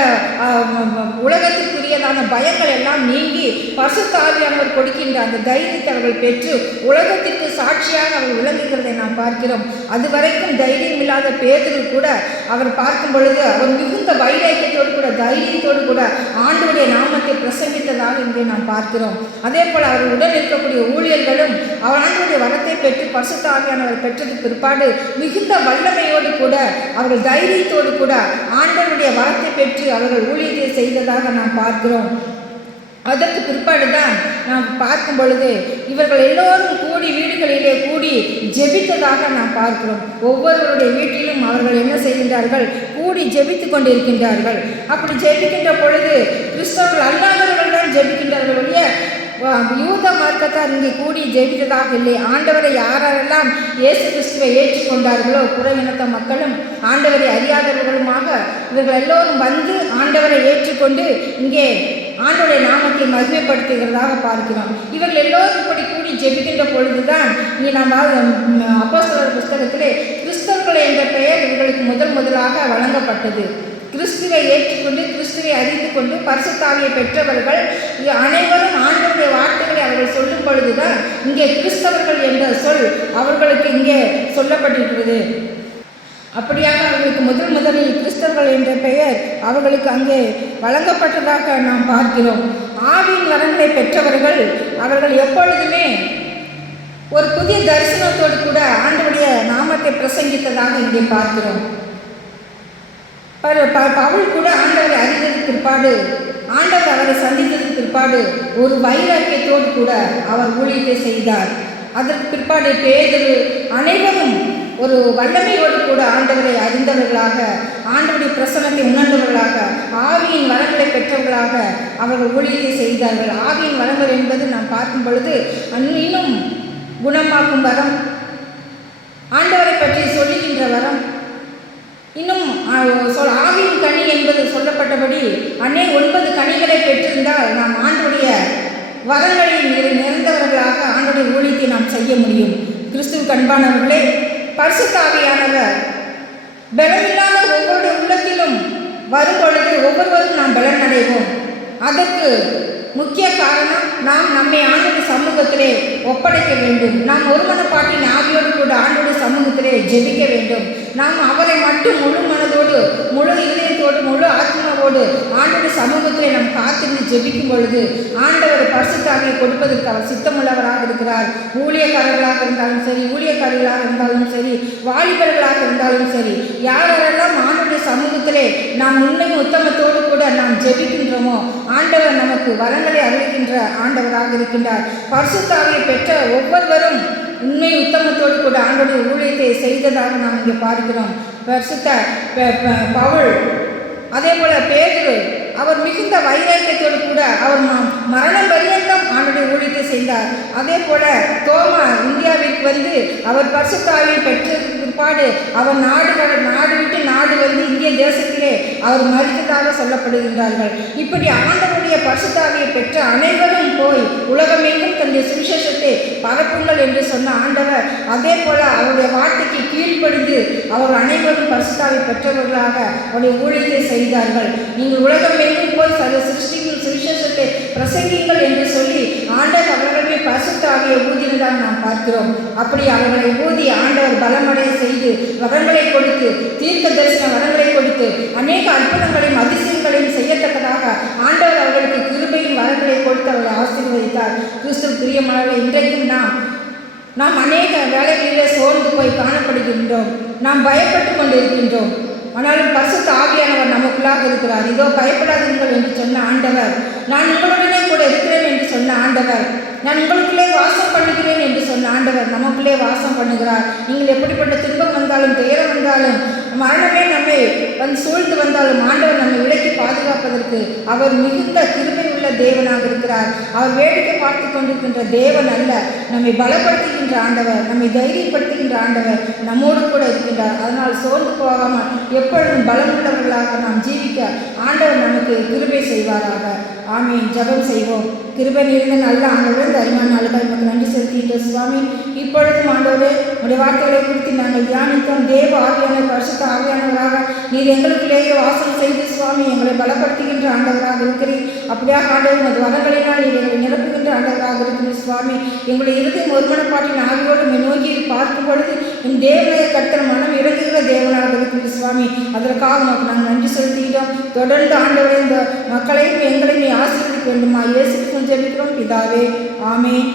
உலகத்திற்குரியதான பயங்கள் எல்லாம் நீங்கி பரிசுத்த ஆவியானவர் கொடுக்கின்ற அந்த தைரியத்தை அவர்கள் பெற்று உலகத்திற்கு சாட்சியாக அவர்கள் விளங்குகிறதை நாம் பார்க்கிறோம். அதுவரைக்கும் தைரியம் இல்லாத பேதுரு கூட அவர் பார்க்கும் பொழுது அவர் மிகுந்த வைராக்கியத்தோடு கூட தைரியத்தோடு கூட ஆண்டவருடைய நாமத்தை பிரசங்கித்ததாக இங்கே நாம் பார்க்கிறோம். அதே போல் அவர் உடன் இருக்கக்கூடிய ஊழியர்களும் அவர் ஆண்டவருடைய வரத்தை பெற்று பரிசுத்த ஆவியானவர் பெற்றதுக்கு பிற்பாடு மிகுந்த வல்லமையோடு கூட அவர்கள் தைரியத்தோடு கூட ஆண்டவருடைய வரத்தை பெற்று அவர்கள் ஊழியத்தை செய்ததாக நாம் பார்க்கிறோம். அதற்கு பிற்பாடுதான் நாம் பார்க்கும் பொழுது இவர்கள் எல்லோரும் கூடி வீடுகளிலே கூடி ஜெபித்ததாக நாம் பார்க்கிறோம். ஒவ்வொருவருடைய வீட்டிலும் அவர்கள் என்ன செய்கின்றார்கள்? கூடி ஜெபித்து கொண்டிருக்கின்றார்கள். அப்படி ஜெபிக்கின்ற பொழுது கிறிஸ்தவர்கள் அல்லாதவர்கள் தான் ஜெபிக்கின்றார்கள். யூத மார்க்கத்தார் இங்கே கூடி ஜெபித்ததாக இல்லை. ஆண்டவரை யாரெல்லாம் இயேசு கிறிஸ்துவை ஏற்றுக்கொண்டார்களோ புற இனத்த மக்களும் ஆண்டவரை அறியாதவர்களுமாக இவர்கள் எல்லோரும் வந்து ஆண்டவரை ஏற்றுக்கொண்டு இங்கே ஆண்டவருடைய நாமத்தை மகிமைப்படுத்துகிறதாக பார்க்கிறோம். இவர்கள் எல்லோரும் இப்படி கூடி ஜெபிக்கின்ற பொழுதுதான் இங்கே நாம் அப்போஸ்தலர் புஸ்தகத்திலே கிறிஸ்தவர்கள் என்ற பெயர் இவர்களுக்கு முதலாக வழங்கப்பட்டது. கிறிஸ்துவை ஏற்றுக்கொண்டு கிறிஸ்துவை அறிந்து கொண்டு பரிசுத்தாவியை பெற்றவர்கள் அனைவரும் ஆண்டவருடைய வார்த்தைகளை அவர்கள் சொல்லும் பொழுதுதான் இங்கே கிறிஸ்தவர்கள் என்ற சொல் அவர்களுக்கு இங்கே சொல்லப்பட்டிருக்கிறது. அப்படியாக அவர்களுக்கு முதலில் கிறிஸ்தவர்கள் என்ற பெயர் அவர்களுக்கு அங்கே வழங்கப்பட்டதாக நாம் பார்க்கிறோம். ஆவியின் வரங்களை பெற்றவர்கள் அவர்கள் எப்பொழுதுமே ஒரு புதிய தரிசனத்தோடு கூட ஆண்டவருடைய நாமத்தை பிரசங்கித்ததாக இங்கே பார்க்கிறோம். பவுல் கூட ஆண்டவரை அறிந்ததுக்கு பிற்பாடு ஆண்டவர் அவரை சந்தித்ததுக்கு பிற்பாடு ஒரு வைராக்கியத்தோடு கூட அவர் ஊழியத்தை செய்தார். அதற்கு பிற்பாடு பேதுரு அனைவரும் ஒரு வல்லமையோடு கூட ஆண்டவரை அறிந்தவர்களாக ஆண்டவருடைய பிரசன்னத்தை உணர்ந்தவர்களாக ஆவியின் வரங்களை பெற்றவர்களாக அவர்கள் ஊழியத்தை செய்தார்கள். ஆவியின் வரங்கள் என்பது நாம் பார்க்கும் பொழுது இன்னும் குணமாக்கும் வரம், ஆண்டவரை பற்றி சொல்லுகின்ற வரம், இன்னும் ஆவியின் கனி என்பது சொல்லப்பட்டபடி 9 கனிகளை பெற்றிருந்தால் நாம் ஆண்டவருடைய வரங்களில் நிறைந்தவர்களாக ஆண்டவருடைய ஊழியத்தை நாம் செய்ய முடியும். கிறிஸ்துவுக்கு அன்பானவர்களே, பரிசுத்த ஆவியானவர் பலமில்லாத ஒவ்வொரு உள்ளத்திலும் வரும்பொழுது ஒவ்வொருவரும் நாம் பலன் அடைவோம். அதற்கு முக்கிய காரணம் நாம் நம்மை ஆண்டவருடைய சமூகத்திலே ஒப்படைக்க வேண்டும். நாம் ஒருமனப்பாட்டின் ஆவியோடு கூட ஆண்டவருடைய சமூகத்திலே ஜெபிக்க வேண்டும். நாம் அவரை மட்டும் முழு மனதோடு முழு இதயத்தோடு முழு ஆத்மாவோடு ஆண்டவருடைய சமூகத்திலே நாம் காத்திருந்து ஜெபிக்கும் பொழுது ஆண்டவர் பரிசுத்த ஆவியை கொடுப்பதற்கு அவர் சித்தமுள்ளவராக இருக்கிறார். ஊழியக்காரர்களாக இருந்தாலும் சரி, ஊழியக்காரிகளாக இருந்தாலும் சரி, வாலிபர்களாக இருந்தாலும் சரி, யாரெல்லாம் ஆண்டவருடைய சமூகத்திலே நாம் உண்மை உத்தமத்தோடு கூட நாம் ஜெபிக்கின்றோமோ ஆண்டவர் நமக்கு வரங்களை அருளுகின்ற ஆண்டவராக இருக்கின்றார். பரிசுத்த ஆவியை பெற்ற ஒவ்வொருவரும் உண்மை உத்தமத்தோடு கூட ஆண்டவருடைய ஊழியத்தை செய்ததாக நாம் இங்கே பார்க்கிறோம். பரிசுத்த பவுல், அதே போல பேதுரு, அவர் மிகுந்த வைராக்கியத்தோடு கூட அவர் மரணம் பரியந்தம் ஆண்டவருடைய ஊழியத்தை செய்தார். அதே போல தோமா இந்தியாவிற்கு வந்து அவர் பரிசுத்த ஆவியை பெற்றதுக்கு பிற்பாடு அவர் நாடு விட்டு நாடு வந்து இந்திய தேசத்திலே அவர் மரித்ததாக சொல்லப்படுகின்றார்கள். இப்படி ஆண்டவருடைய பரிசுத்த ஆவியை பெற்ற அனைவரும் போய் உலகமெங்கும் தன்னுடைய சுவிசேஷத்தை பரப்புங்கள் என்று சொன்ன ஆண்டவர் அதே போல அவருடைய வார்த்தைக்கு கீழ்ப்படிந்து அவர் அனைவரும் பரிசுத்த ஆவியை பெற்றவர்களாக அவருடைய ஊழியத்தை செய்தார்கள். நீங்கள் உலகம் போய் சர்வ சிருஷ்டிக்கும் சுவிசேஷத்தை பிரசங்கிங்கள் என்று சொல்லி ஆண்டவர் அவர்களுமே பரிசுத்த ஆவியை ஊதினதாக நாம் பார்க்கிறோம். அப்படி அவர்களை ஊதி ஆண்டவர் பலமடைய செய்து வரங்களை கொடுத்து, தீர்க்க தரிசன வரங்களை கொடுத்து, அநேக அற்புதங்களையும் அதிசயங்களையும் செய்யத்தக்கதாக ஆண்டவர் அவர்களுக்கு கிருபையின் வரங்களை கொடுத்து அவர்களை ஆசீர்வதித்தார். கிறிஸ்துவ பிரியமானவர்களே, இன்றைக்கும் நாம் அநேக வேலைகளிலே சோர்ந்து போய் காணப்படுகின்றோம். நாம் பயப்பட்டு கொண்டிருக்கின்றோம். ஆனாலும் பரிசுத்த ஆவியானவர் நமக்குள்ளாக இருக்கிறார். இதோ பயப்படாதீர்கள் என்று சொன்ன ஆண்டவர், நான் உங்களுடனே கூட இருக்கிறேன் என்று சொன்ன ஆண்டவர், நான் உங்களுக்குள்ளே வாசம் பண்ணுகிறேன் என்று சொன்ன ஆண்டவர் நமக்குள்ளே வாசம் பண்ணுகிறார். நீங்கள் எப்படிப்பட்ட துன்பம் வந்தாலும், துயரம் வந்தாலும், மரணமே நம்மை சூழ்ந்து வந்தாலும் ஆண்டவர் நம்மை விலக்கி பாதுகாப்பதற்கு அவர் மிகுந்த கிருபை உள்ள தேவனாக இருக்கிறார். அவர் வேடிக்கை பார்த்து கொண்டிருக்கின்ற தேவன் அல்ல, நம்மை பலப்படுத்துகின்ற ஆண்டவர், நம்மை தைரியப்படுத்துகின்ற ஆண்டவர் நம்மோடு கூட இருக்கின்றார். அதனால் சோர்ந்து போகாமல் எப்பொழுதும் பலமுள்ளவர்களாக நாம் ஜீவிக்க ஆண்டவர் நமக்கு கிருபை செய்வாராக. ஆமீன். ஜெபம் செய்வோம். கிருபை நிறைந்த நல்ல ஆண்டவர், இந்த அருமையான நாளுக்கு நமக்கு நன்றி செலுத்திட்டு சுவாமி, இப்பொழுதும் ஆண்டவரே உடைய வார்த்தைகளை குறித்து நாங்கள் தியானித்தோம். தேவ ஆவியானவர், பரிசுத்த ஆவியானவராக நீர் எங்களுக்குள்ளேயே வாசம் செய்து சுவாமி எங்களை பலப்படுத்துகின்ற ஆண்டவராக இருக்கிறீர். அப்படியாக ஆண்டவர் அது வரங்களினால் நீர் எங்களை நிரப்புகின்ற ஆண்டவராக இருக்கிறீர் சுவாமி. எங்களுடைய இருதயம் ஒருமனப்பாட்டின் ஆவியோடு நோக்கி பார்க்கும் பொழுது என் தேவனைய கர்த்தர் மனம் இறங்குகிற தேவனாக இருக்கிறீர் சுவாமி. அதற்காக நமக்கு நாங்கள் நன்றி செலுத்துகிறோம். தொடர்ந்து ஆண்டவரே இந்த மக்களையும் எங்களையும் நீ ஆசீர்வதிக்க வேண்டுமா இயேசு ஜெபிக்கிறோம் பிதாவே. ஆமென்.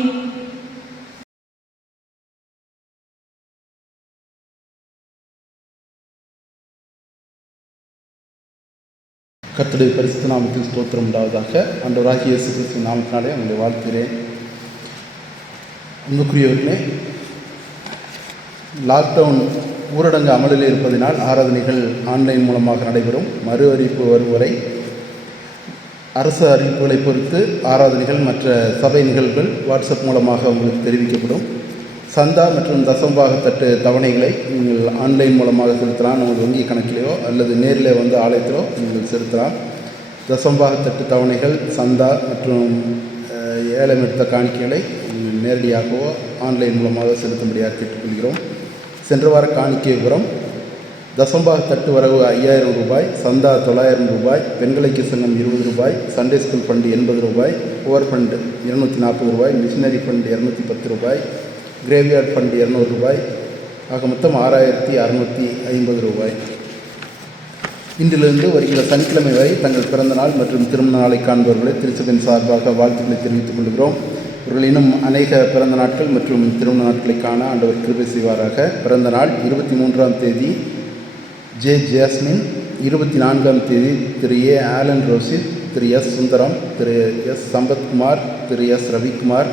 கர்த்தருடைய பரிசுத்த நாமத்தில் ஸ்தோத்திரம் உண்டாவதாக. ஆண்டவராகிய இயேசு கிறிஸ்துவின் நாமத்தினாலே உங்களை வாழ்த்துகிறேன். அன்புக்குரியவர்களே, லாக்டவுன் ஊரடங்கு அமலில் இருப்பதினால் ஆராதனைகள் ஆன்லைன் மூலமாக நடைபெறும். மறு அறிவிப்பு வரும் வரை அரசு அறிவிப்புகளை பொறுத்து ஆராதனைகள் மற்ற சபை நிகழ்வுகள் வாட்ஸ்அப் மூலமாக உங்களுக்கு தெரிவிக்கப்படும். சந்தா மற்றும் தசம்பாகத்தட்டு தவணைகளை நீங்கள் ஆன்லைன் மூலமாக செலுத்தலாம். உங்கள் வங்கி கணக்கிலேயோ அல்லது நேரில் வந்து ஆலயத்திலோ நீங்கள் செலுத்தலாம். தசம்பாகத்தட்டு தவணைகள், சந்தா மற்றும் ஏலம் எடுத்த காணிக்கைகளை நேரடியாகவோ ஆன்லைன் மூலமாக செலுத்தும்படியாக கேட்டுக்கொள்கிறோம். சென்ற வார காணிக்கை விவரம்: தசம்பாகத்தட்டு வரவு 5000 ரூபாய், சந்தா 900 ரூபாய், பெண்களுக்கு சங்கம் 20 ரூபாய், சண்டே ஸ்கூல் ஃபண்டு 80 ரூபாய், புவர் ஃபண்டு 240 ரூபாய், மிஷினரி ஃபண்டு 210 ரூபாய், கிரேவியார்ட் ஃபண்டு 200 ரூபாய், ஆக மொத்தம் 6650 ரூபாய். இன்றிலிருந்து வருகிற சனிக்கிழமை வரை தங்கள் பிறந்த நாள் மற்றும் திருமண நாளை காண்பவர்களை திருச்சபையின் சார்பாக வாழ்த்துக்களை தெரிவித்துக் கொள்கிறோம். இவர்கள் இன்னும் அநேக பிறந்த நாட்கள் மற்றும் திருமண நாட்களை காண ஆண்டவர் கிருபை செய்வாராக. பிறந்த நாள் 23ஆம் தேதி ஜே ஜாஸ்மின், 24ஆம் தேதி திரு ஏ ஆலன் ரோசித், திரு எஸ் சுந்தரம், திரு எஸ் சம்பத்குமார், திரு எஸ் ரவிக்குமார்,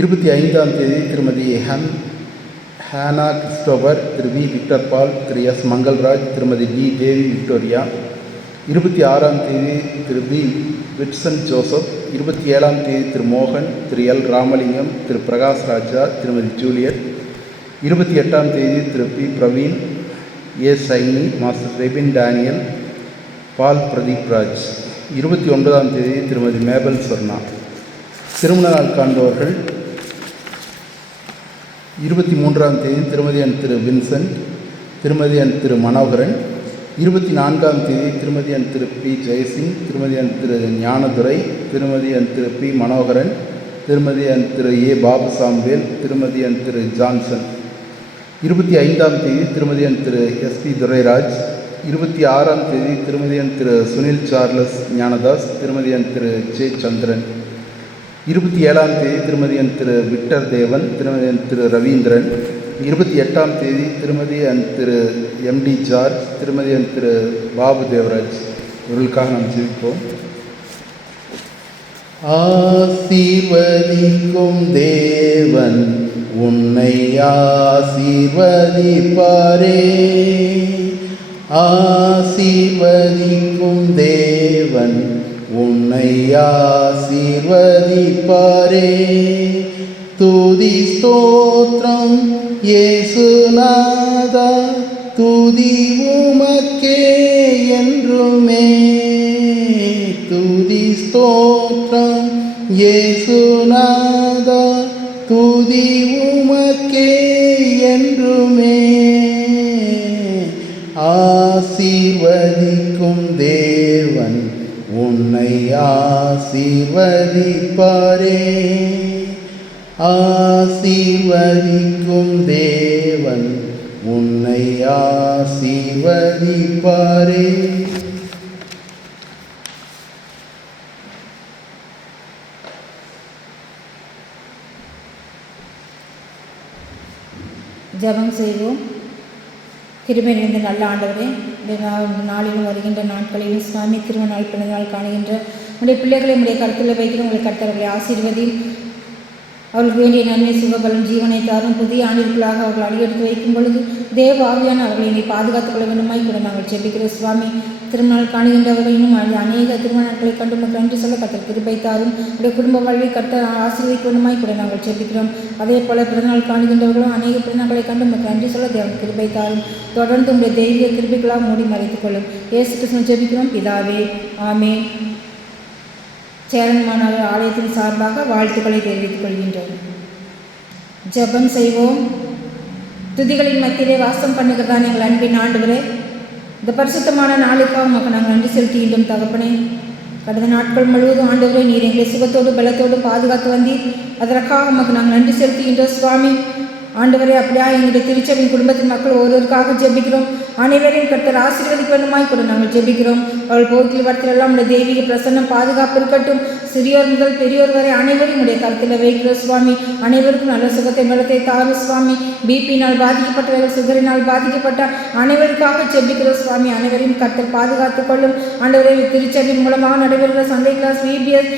25ஆம் தேதி திருமதி ஹானா கிறிஸ்டோபர், திரு வி விக்டர் பால், திரு எஸ் மங்கள்ராஜ், திருமதி டி தேவி விக்டோரியா, 26ஆம் தேதி திரு பி விட்சன் ஜோசப், 27ஆம் தேதி திரு மோகன், திரு எல் ராமலிங்கம், திரு பிரகாஷ் ராஜா, திருமதி ஜூலியட், 28ஆம் தேதி திரு P Praveen, A Saini, master Rebin Daniel, Paul Pradeep Raj, 29ஆம் தேதி திருமதி மேபல் சொர்ணா. திருமண நாள் காண்பவர்கள்: 23ஆம் தேதி திருமதி அண்ட் திரு வின்சென்ட், திருமதி அண்ட் திரு மனோகரன், 24ஆம் தேதி திருமதி அண்ட் திரு பி ஜெயசிங், திருமதி அண்ட் திரு ஞானதுரை, திருமதி அண்ட் திரு பி மனோகரன், திருமதி அண்ட் திரு ஏ பாபு சாம்பேல், திருமதி அண்ட் திரு ஜான்சன், 25ஆம் தேதி திருமதி அண்ட் திரு எஸ்பி துரைராஜ், 26ஆம் தேதி திருமதி and Thiru Sunil Charles Gnanadas, திருமதி அண்ட் திரு ஜே சந்திரன், 27ஆம் தேதி திருமதி அண்ட் திரு விக்டர் தேவன், திருமதி அண்ட் திரு ரவீந்திரன், 28ஆம் தேதி திருமதி அண்ட் திரு எம்டி ஜார்ஜ், திருமதி அண்ட் திரு பாபு தேவராஜ். இவர்களுக்காக நாம் ஜெபிப்போம். ஆசீர்வதிக்கும் தேவன் உன்னை ஆசீர்வதிப்பாரே, ஆசீர்வதிக்கும் தேவன் உன்னை ஆசீர்வதிப்பாரே. துதி ஸ்தோத்திரம் இயேசுநாதா, துதி உமக்கே என்றுமே. துதி ஸ்தோத்திரம் இயேசுநாதா, துதி உமக்கே என்றுமே. ஆசீர்வதிக்கும் தேவன் உன்னை ஆசீர்வதிப்பாரே, ஆசீர்வதிக்கும் தேவன் உன்னை ஆசீர்வதிப்பாரே. ஜெபம் செய்வோம். கிருபை நிறைந்த நல்ல ஆண்டவரே, இந்த நாளிலும் வருகின்ற நாட்களிலும் சுவாமி திருமணநாள் பிறந்தநாள் காணுகின்ற உடைய பிள்ளைகளை உடைய கருத்தில் வைக்கிற உங்களை கர்த்தர்களை ஆசீர்வதி. அவர்களுக்கு வேண்டிய நன்மை சுகபலம் ஜீவனை தாரும். புதிய ஆண்டிற்குள்ளாக அவர்கள் அடியெடுத்து வைக்கும் பொழுது தேவ ஆவியான அவர்களை என்னை பாதுகாத்துக் கொள்ள வேண்டுமாய் கூட நாங்கள் ஜெபிக்கிறோம். சுவாமி திருநாள் காணுகின்றவர்களையும் அநேக திருமணங்களை கண்டு நமக்கு நன்றி சொல்ல கர்த்தர் கிருபை தாரும். உடைய குடும்ப வாழ்வை கர்த்தர் ஆசீர்வதிக்க வேண்டுமாய் கூட நாங்கள் ஜெபிக்கிறோம். அதே போல பிறநாள் காணுகின்றவர்களும் அநேக பிறநாட்களை கண்டு நமக்கு நன்றி சொல்ல தேவன் கிருபை தாரும். தொடர்ந்து உடைய தெய்வீக கிருபைகளாக மூடி மறைத்துக் கொள்ளும். இயேசு கிறிஸ்துவின் ஜெபிக்கிறோம் பிதாவே, ஆமென். சேரன்மாநகர் ஆலயத்தின் சார்பாக வாழ்த்துக்களை தெரிவித்துக் கொள்கின்றோம். ஜெபம் செய்வோம். துதிகளின் மத்தியிலே வாசம் பண்ணுகிறதான் எங்கள் அன்பின் ஆண்டவரே, இந்த பரிசுத்தமான நாளுக்காக உமக்கு நாங்கள் நன்றி செலுத்துகின்றோம். தகப்பனே, கடந்த நாட்கள் முழுவதும் ஆண்டவரே நீர் எங்களை சுகத்தோடு பலத்தோடு பாதுகாத்து வந்தீர். அதற்காக உமக்கு நாங்கள் நன்றி செலுத்துகின்றோம். சுவாமி ஆண்டவரே, அப்படியா எங்களுடைய திருச்சபையின் குடும்பத்தின் மக்கள் ஒருவருக்காக ஜெபிக்கிறோம். அனைவரையும் கர்த்தர் ஆசீர்வதிக்க வேண்டுமாய் கூட நாங்கள் ஜெபிக்கிறோம். அவள் போக்கில் வரத்திலெல்லாம் உடைய தெய்வீக பிரசன்னம் பாதுகாப்பு இருக்கட்டும். சிறியோர் முதல் பெரியோர் வரை அனைவரும் உடைய கருத்தில் வைக்கிற சுவாமி. அனைவருக்கும் நல்ல சுகத்தை பலத்தை தாரு சுவாமி. பிபியினால் பாதிக்கப்பட்டவர்கள், சுகரினால் பாதிக்கப்பட்ட அனைவருக்காக செபிக்கிற சுவாமி. அனைவரையும் கர்த்தர் பாதுகாத்துக் கொள்ளும் ஆண்டவரை. திருச்சபை மூலமாக நடைபெறுகிற சண்டே கிளாஸ், VBS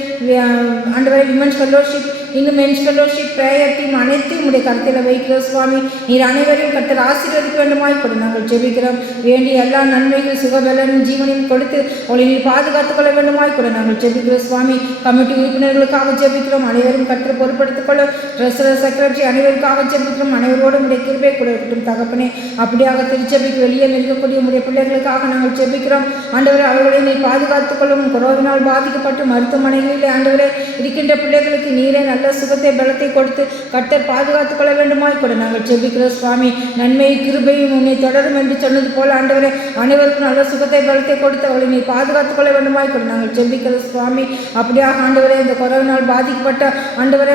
ஆண்டவரை, விமன்ஸ் ஃபெல்லோஷிப், இன்னும் மென்ஸ் ஃபெல்லோஷிப், பிரேயர் டீம் அனைத்தையும் உடைய கருத்தில் வைக்கிற சுவாமி. நீர் அனைவரையும் கர்த்தர் ஆசீர்வதிக்க வேண்டுமாய் கொடு நாங்கள் ஜெபிக்கிறோம். வேண்டிய எல்லா நன்மைகள் சுகபலனும் ஜீவனையும் கொடுத்து அவளை நீர் பாதுகாத்துக் கொள்ள வேண்டுமாய் கொடு நாங்கள் ஜெபிக்கிறோம் சுவாமி. கமிட்டி உறுப்பினர்களுக்காக ஜெபிக்கிறோம். அனைவரும் கர்த்தர் பொறுப்படுத்திக் கொள்ளும். ட்ரெஸரர், செக்ரட்டரி அனைவருக்காக ஜெபிக்கிறோம். அனைவரோடும் உடைய கிருபை கொடுக்கட்டும் தகப்பனே. அப்படியாக திருச்சபைக்கு வெளியே இருக்கக்கூடிய உடைய பிள்ளைகளுக்காக நாங்கள் ஜெபிக்கிறோம். ஆண்டவரே, அவர்களை நீர் பாதுகாத்துக் கொள்ளும். கொரோனாவால் பாதிக்கப்பட்டு மருத்துவமனைகளில் ஆண்டவரே இருக்கின்ற பிள்ளைகளுக்கு நீரே நல்ல சுகத்தை பலத்தை கொடுத்து கர்த்தர் பாதுகாத்துக் கொள்ள வேண்டுமாய் கூட நாங்கள் ஜெபிக்கிறோம் சுவாமி. நன்மை கிருபையும் உன்னை தொடரும் என்று சொன்னது போல ஆண்டவரே, அனைவருக்கும் நல்ல சுகத்தை பலத்தை கொடுத்து அவளை நீ பாதுகாத்துக் கொள்ள வேண்டுமாய் கூட நாங்கள் ஜெபிக்கிறோம் சுவாமி. அப்படியாக ஆண்டவரே, இந்த கொரோனாவால் பாதிக்கப்பட்ட ஆண்டவரே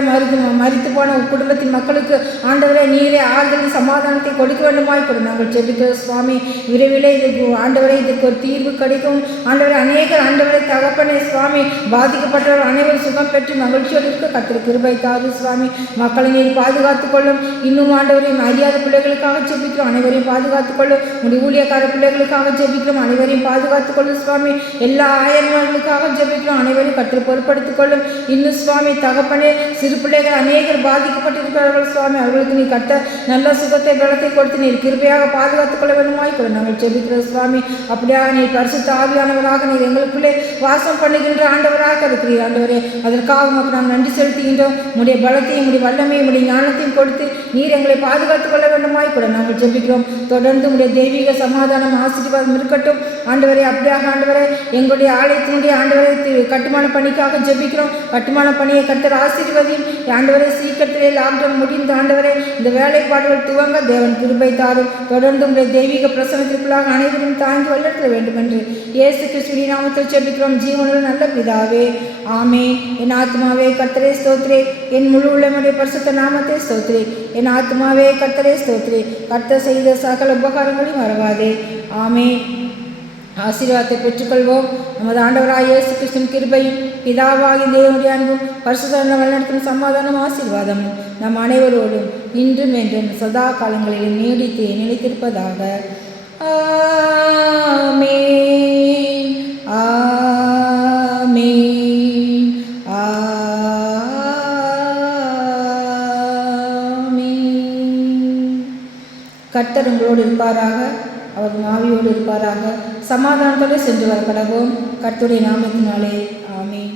மரித்து போன குடும்பத்தின் மக்களுக்கு ஆண்டவரே நீரே ஆறுதல் சமாதானத்தை கொடுக்க வேண்டுமாய் கூட நாங்கள் ஜெபிக்கிறோம் சுவாமி. விரைவில் இது ஆண்டவரே இதுக்கு ஒரு தீர்வு கிடைக்கும் ஆண்டவரே. அநேகர் ஆண்டவரை தகப்பனே சுவாமி பாதிக்கப்பட்டவர் அனைவரும் சுகம் பெற்று மகிழ்ச்சியோடு இருக்க கர்த்தர் கிருபை தாரு சுவாமி. மக்களை நீர் பாதுகாத்துக் கொள்ளும். இன்னும் ஆண்டவரையும் அறியாத பிள்ளைகளுக்காக ஜெபிக்கிறோம். அனைவரையும் பாதுகாத்துக் கொள்ளும். உடைய ஊழியக்கார பிள்ளைகளுக்காக ஜெபிக்கிறோம். அனைவரையும் பாதுகாத்துக் கொள்ளும் சுவாமி. எல்லா ஆயன்மார்களுக்காக ஜெபிக்கிறோம். அனைவரையும் கர்த்தர் பொறுப்படுத்திக் கொள்ளும். இன்னும் சுவாமி தகப்பனே, சிறு பிள்ளைகள் அநேகர் பாதிக்கப்பட்டிருக்கிறார்கள் சுவாமி. அவர்களுக்கு நீ கட்ட நல்ல சுகத்தை பலத்தை கொடுத்து நீர் கிருபையாக பாதுகாத்துக் கொள்ள வேண்டுமாய் கூட நாங்கள் ஜெபிக்கிறோம் சுவாமி. அப்படியாக நீர் பரிசுத்த ஆவியானவராக நீர் எங்களுக்குள்ளே வாசம் பண்ணுகின்ற ஆண்டவராக இருக்கிறீர் ஆண்டவரே. அதற்காக உமக்கு நாம் நன்றி செலுத்துகின்றோம். உடைய பலத்தையும் உடைய வல்லமையும் உடைய ஞானத்தையும் கொடுத்து நீர் எங்களை பாதுகாத்துக் கொள்ள வேண்டுமாய் கூட நாங்கள் ஜெபிக்கிறோம். தொடர்ந்து உடைய தெய்வீக சமாதானம் ஆசீர்வாதம் இருக்கட்டும் ஆண்டவரே. அப்படியாக ஆண்டவரே, எங்களுடைய ஆலயத்தினுடைய ஆண்டவரை கட்டுமான பணிக்காக ஜெபிக்கிறோம். கட்டுமான பணியை கர்த்தர் ஆசீர்வதியும் ஆண்டவரை. சீக்கிரத்திலே லாக்டவுன் முடிந்த ஆண்டவரே, இந்த வேலைப்பாடுகள் துவங்க தேவன் கிருபை தாரும். தொடர்ந்து உடைய தெய்வீக பிரசனத்திற்குள்ளாக அனைவரும் தாங்கி வளர்த்த வேண்டும் என்று இயேசு கிறிஸ்துவின் நாமத்தில் ஜெபிக்கிறோம் ஜீவனுள்ள நல்ல பிதாவே, ஆமென். என் ஆத்மாவே கர்த்தரை ஸ்தோத்திரே. என் முழு உள்ளமுடைய பரிசுத்த நாமத்தை ஸ்தோத்திரே. என் ஆத்மாவே கர்த்தரை ஸ்தோத்திரே. கர்த்தர் செய்த சகல உபகாரங்களையும் மறவாதே. ஆமென். ஆசீர்வாதத்தை பெற்றுக்கொள்வோம். நமது ஆண்டவராய் இயேசு கிறிஸ்துவின் கிருபையும் பிதாவாகிய தேவனுடைய அன்பும் பரிசுத்த வழிநடத்தும் சமாதானம் ஆசீர்வாதமும் நம் அனைவரோடும் இன்றும் என்றும் சதா காலங்களிலும் நீடித்து நிலைத்திருப்பதாக. ஆமென். ஆமென். ஆமென். கர்த்தர் உங்களோடு இருப்பாராக. அவர் ஆவியோடு இருப்பாராக. சமாதானத்தோடு சென்று வர கடவோம். கர்த்தருடைய நாமத்தினாலே. ஆமென்.